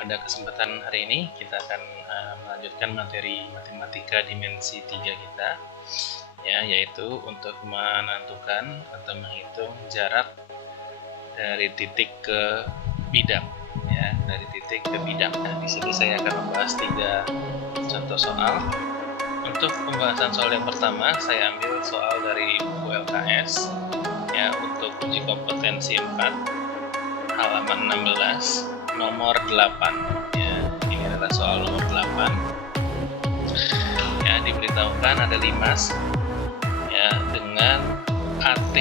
pada kesempatan hari ini kita akan melanjutkan materi matematika dimensi 3 kita, ya, yaitu untuk menentukan atau menghitung jarak dari titik ke bidang, ya, dari titik ke bidang. Nah, di sini saya akan membahas 3 contoh soal. Untuk pembahasan soal yang pertama, saya ambil soal dari buku LKS, ya, untuk uji kompetensi 4, halaman 16, nomor 8. Ya, ini adalah soal nomor 8. Ya, diberitahukan ada 5, ya, dengan AT,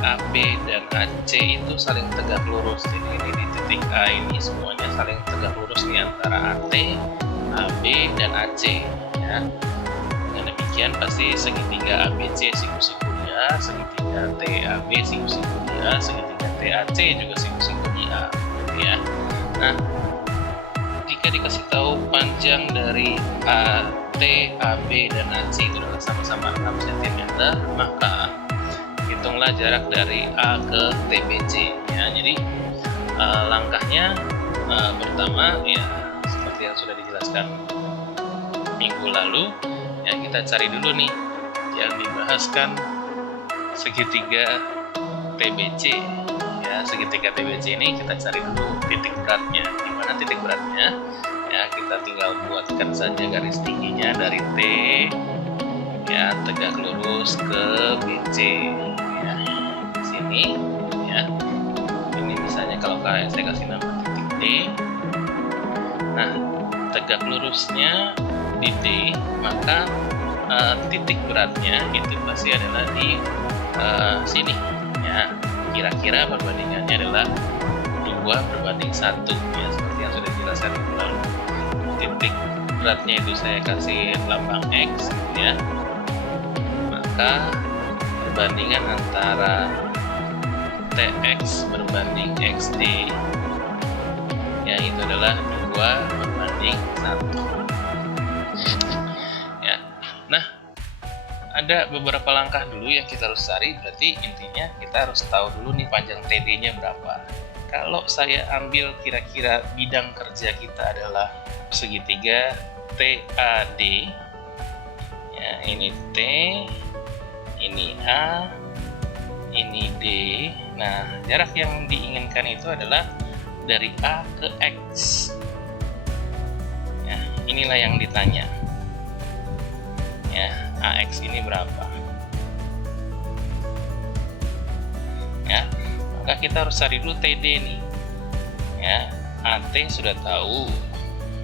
AB dan AC itu saling tegak lurus. Jadi ini di titik A ini semuanya saling tegak lurus nih antara AT, AB dan AC, ya. Dengan demikian pasti segitiga ABC siku-siku dia, segitiga TAB siku-siku dia, segitiga TAC juga siku-siku dia, ya. Nah, jika dikasih tahu panjang dari AT, AB dan AC itu adalah sama-sama 6 cm, maka hitunglah jarak dari A ke TBC, ya. Jadi langkahnya pertama, ya, seperti yang sudah dijelaskan minggu lalu, ya, kita cari dulu nih yang dibahaskan segitiga TBC, ya. Segitiga TBC ini kita cari dulu titik beratnya. Di mana titik beratnya? Ya, kita tinggal buatkan saja garis tingginya dari T, ya, tegak lurus ke BC, ya. Di sini, ya. Ini misalnya kalau saya kasih nama titik D. Nah, tegak lurusnya di D, maka titik beratnya itu pasti adalah di sini, ya. Kira-kira perbandingannya adalah 2:1, ya, seperti yang sudah dijelaskan minggu lalu. Titik beratnya itu saya kasih lambang X, ya. Maka perbandingan antara TX berbanding XD, ya, itu adalah 2:1. Ya. Nah, ada beberapa langkah dulu yang kita harus cari. Berarti intinya kita harus tahu dulu nih panjang TD-nya berapa. Kalau saya ambil kira-kira bidang kerja kita adalah segitiga TAD, ya, ini T, ini A, ini D. Nah, jarak yang diinginkan itu adalah dari A ke X. Ya, inilah yang ditanya. Ya, AX ini berapa? Ya, maka kita harus cari dulu TD nih. Ya, AT sudah tahu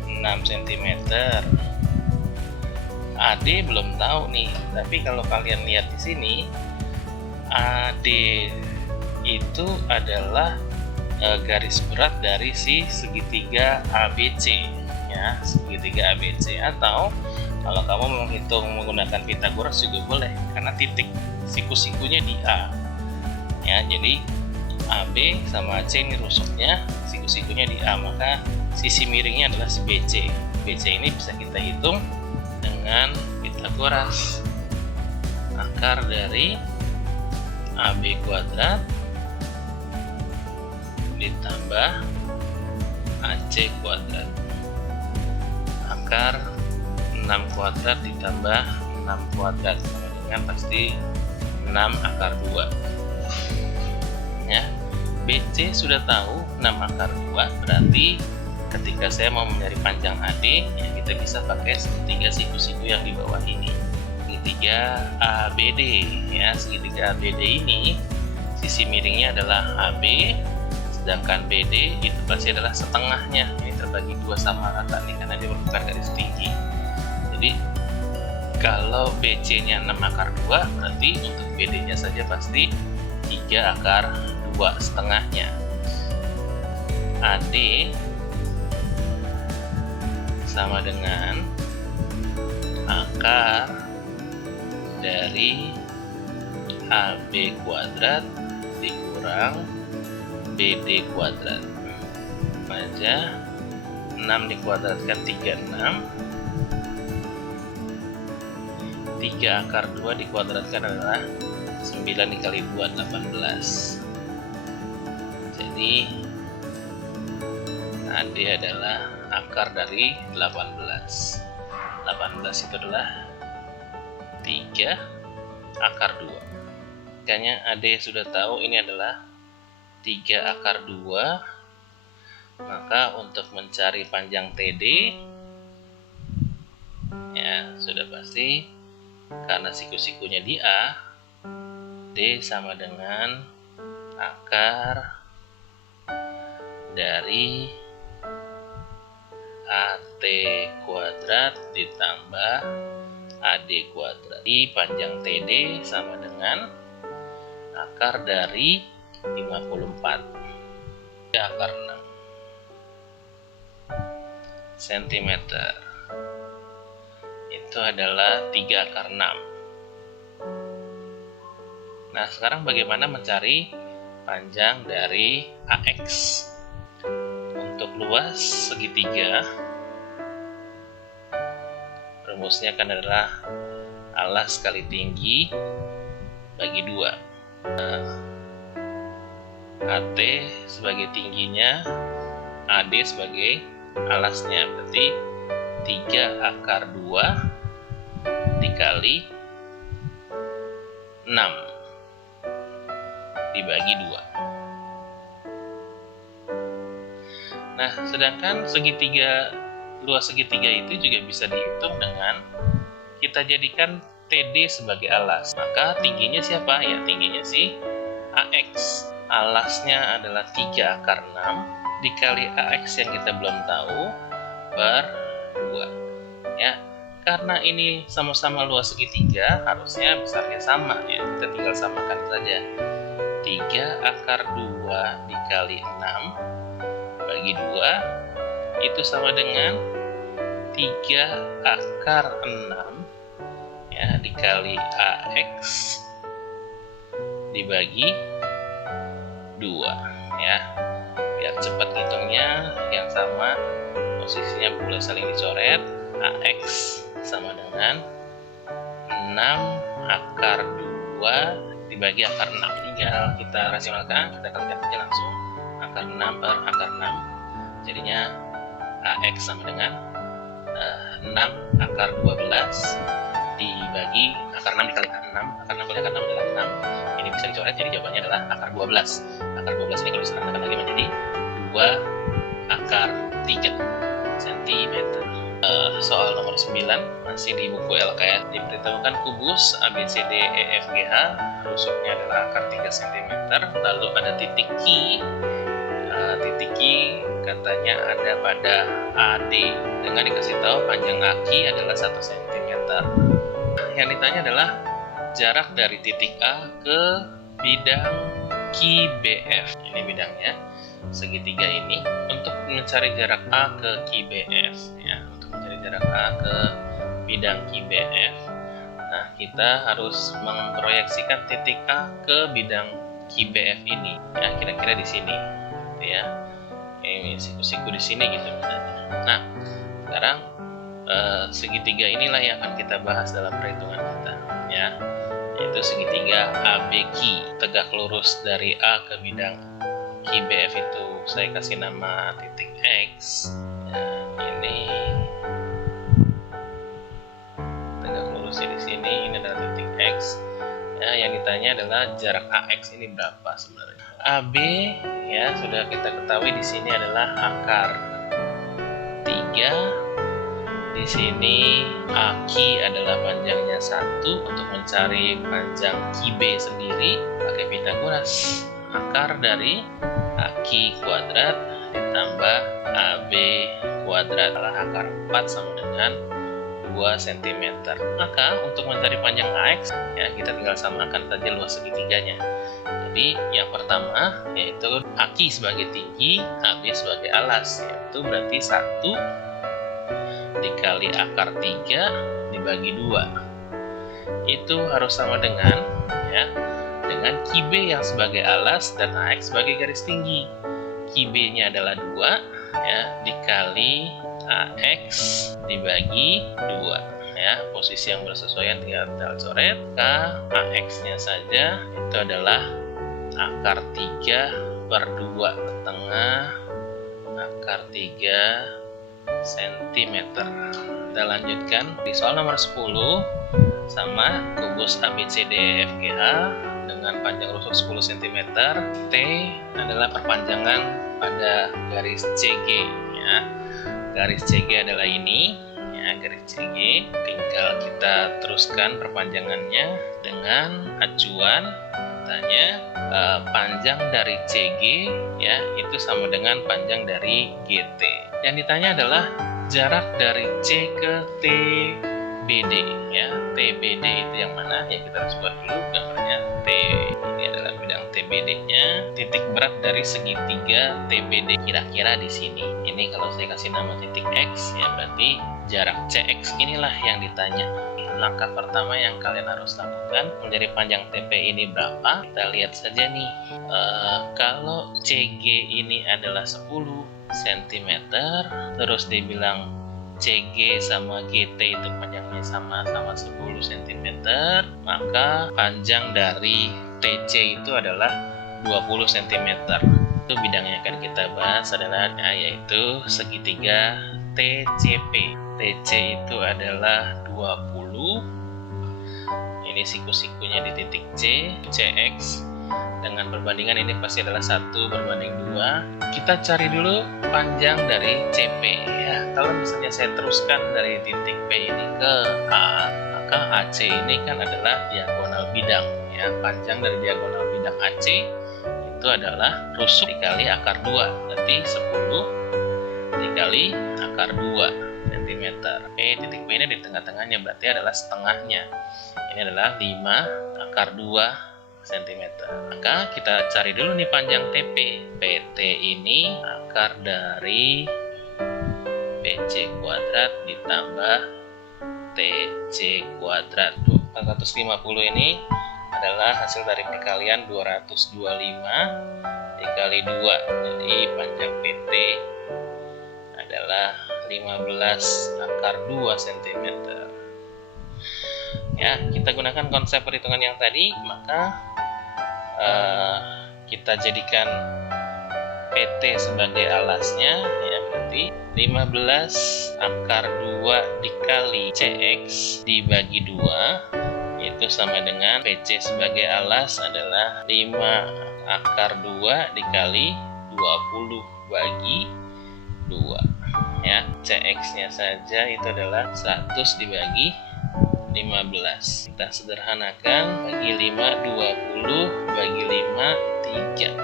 6 cm. AD belum tahu nih, tapi kalau kalian lihat di sini, AD itu adalah garis berat dari si segitiga ABC, ya, segitiga ABC. Atau kalau kamu menghitung menggunakan Pythagoras juga boleh, karena titik siku-sikunya di A, ya. Jadi AB sama AC ini rusuknya, siku-sikunya di A, maka sisi miringnya adalah si BC. BC ini bisa kita hitung dengan Pythagoras. Akar dari AB kuadrat ditambah AC kuadrat. Akar 6 kuadrat ditambah 6 kuadrat sama dengan pasti 6 akar 2. Ya, BC sudah tahu 6 akar 2, berarti ketika saya mau mencari panjang AD, ya, kita bisa pakai segitiga siku-siku yang di bawah ini. Segitiga ABD, ya. Segitiga ABD ini sisi miringnya adalah AB, sedangkan BD itu pasti adalah setengahnya. Ini terbagi 2 sama rata nih, karena dia merupakan garis tinggi. Jadi kalau BC-nya 6 akar 2, berarti untuk BD-nya saja pasti 3 akar 2 setengahnya. AD sama dengan akar dari AB kuadrat dikurang BD kuadrat. Aja 6 dikuadratkan 36. 3 akar 2 dikuadratkan adalah 9 dikali 2, 18. Jadi AD adalah akar dari 18. 18 itu adalah 3 akar 2. Makanya AD sudah tahu ini adalah 3 akar 2. Maka untuk mencari panjang TD, ya sudah pasti karena siku-sikunya di A, D sama dengan akar dari AT kuadrat ditambah AD kuadrat. Di panjang TD sama dengan akar dari 54. Akar 6 cm. Itu adalah 3 akar 6. Nah, sekarang bagaimana mencari panjang dari AX? Untuk luas segitiga, rumusnya kan adalah alas kali tinggi bagi 2. AT sebagai tingginya, AD sebagai alasnya, berarti 3 akar 2 dikali 6 dibagi 2. Nah, sedangkan luas segitiga itu juga bisa dihitung dengan kita jadikan TD sebagai alas. Maka tingginya siapa? Ya, tingginya si AX. Alasnya adalah 3 akar 6 dikali AX yang kita belum tahu per 2. Ya, karena ini sama-sama luas segitiga, harusnya besarnya sama ya. Kita tinggal samakan saja. 3 akar 2 dikali 6 bagi 2 itu sama dengan 3 akar 6 ya dikali AX dibagi 2 ya. Biar cepat hitungnya, yang sama posisinya boleh saling dicoret. AX sama dengan 6 akar 2 dibagi akar 6. Tinggal kita rasionalkan, kita kalikan saja langsung akar 6 per akar 6, jadinya AX sama dengan 6 akar 12 dibagi akar 6 dikali 6. Akar 6 kali akar 6 adalah 6. Ini bisa dicoret, jadi jawabannya adalah akar 12. Akar 12 ini kalau disederhanakan lagi menjadi 2 akar 3 cm. Soal nomor 9 masih di buku LKS. Diberitahukan kubus ABCDEFGH, rusuknya adalah akar 3 cm, lalu ada titik Q. Titik Q katanya ada pada AD dengan dikasih tahu panjang AK adalah 1 cm. Yang ditanya adalah jarak dari titik A ke bidang QBF. Ini bidangnya segitiga ini. Untuk mencari jarak A ke QBF ya, untuk mencari jarak A ke bidang QBF. Nah, kita harus memproyeksikan titik A ke bidang QBF ini. Ya, kira-kira di sini. Ya, ini siku-siku di sini gitu misalnya. Nah, sekarang segitiga inilah yang akan kita bahas dalam perhitungan kita ya, yaitu segitiga ABQ, tegak lurus dari A ke bidang QBF itu saya kasih nama titik X ya, ini tegak lurusnya di sini, ini adalah titik X ya. Yang ditanya adalah jarak AX ini berapa sebenarnya. AB ya sudah kita ketahui di sini adalah akar 3. Di sini AQ adalah panjangnya 1. Untuk mencari panjang QB sendiri pakai Pitagoras. Akar dari AQ kuadrat ditambah AB kuadrat adalah akar 4 sama dengan 2 cm. Maka untuk mencari panjang AX ya kita tinggal samakan saja luas segitiganya. Jadi yang pertama yaitu AQ sebagai tinggi, AB sebagai alas, yaitu berarti 1 dikali akar 3 dibagi 2. Itu harus sama dengan ya, dengan QB yang sebagai alas dan AX sebagai garis tinggi. QB-nya adalah 2 ya dikali AX dibagi 2 ya. Posisi yang bersesuaian tinggal coret. AX-nya saja itu adalah akar 3 per 2 setengah akar 3 cm. Kita lanjutkan di soal nomor 10, sama kubus ABCDEFGH dengan panjang rusuk 10 cm. T adalah perpanjangan pada garis CG ya. Garis CG adalah ini ya, garis CG. Tinggal kita teruskan perpanjangannya dengan acuan katanya panjang dari CG ya itu sama dengan panjang dari GT. Yang ditanya adalah jarak dari C ke TBD ya. TBD itu yang mana? Ya kita harus buat dulu gambarnya. T ini adalah bidang TBD-nya. Titik berat dari segitiga TBD kira-kira di sini. Ini kalau saya kasih nama titik X ya berarti jarak CX inilah yang ditanya. Langkah pertama yang kalian harus lakukan mencari panjang TP ini berapa. Kita lihat saja nih, kalau CG ini adalah 10 cm, terus dibilang CG sama GT itu panjangnya sama-sama 10 cm, maka panjang dari TC itu adalah 20 cm. Itu bidang yang akan kita bahas adalah yaitu segitiga TCP. TC itu adalah 20. Ini siku-sikunya di titik C. CX dengan perbandingan ini pasti adalah 1 berbanding 2. Kita cari dulu panjang dari CP ya. Kalau misalnya saya teruskan dari titik P ini ke A, maka AC ini kan adalah diagonal bidang ya. Panjang dari diagonal bidang AC itu adalah rusuk dikali akar 2, berarti 10 dikali akar 2 cm. Titik P ini di tengah-tengahnya berarti adalah setengahnya. Ini adalah 5 akar 2 cm. Maka kita cari dulu nih panjang TP. PT ini akar dari PC kuadrat ditambah TC kuadrat. 450 ini adalah hasil dari perkalian 225 dikali 2. Jadi panjang PT adalah 15 akar 2 cm. Ya, kita gunakan konsep perhitungan yang tadi, maka kita jadikan PT sebagai alasnya ya, berarti 15 akar 2 dikali CX dibagi 2 itu sama dengan PC sebagai alas adalah 5 akar 2 dikali 20 bagi 2 ya. CX-nya saja itu adalah 100 dibagi 15. Kita sederhanakan, bagi 5 20, bagi 5 3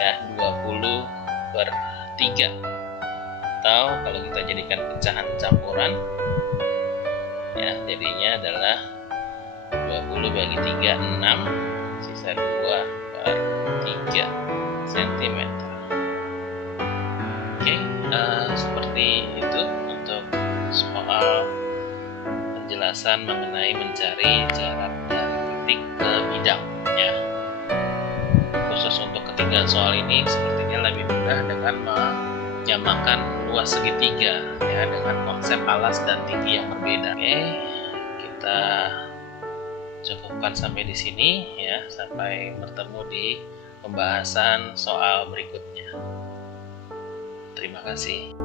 ya, 20 per 3. Atau kalau kita jadikan pecahan campuran ya, jadinya adalah 20 bagi 3 6, sisa 2 per 3 cm. Oke, seperti itu untuk soal penjelasan mengenai mencari jarak dari titik ke bidang ya. Khusus untuk ketiga soal ini sepertinya lebih mudah dengan menyamakan luas segitiga ya dengan konsep alas dan tinggi yang berbeda. Oke, kita cukupkan sampai di sini ya. Sampai bertemu di pembahasan soal berikutnya. Terima kasih.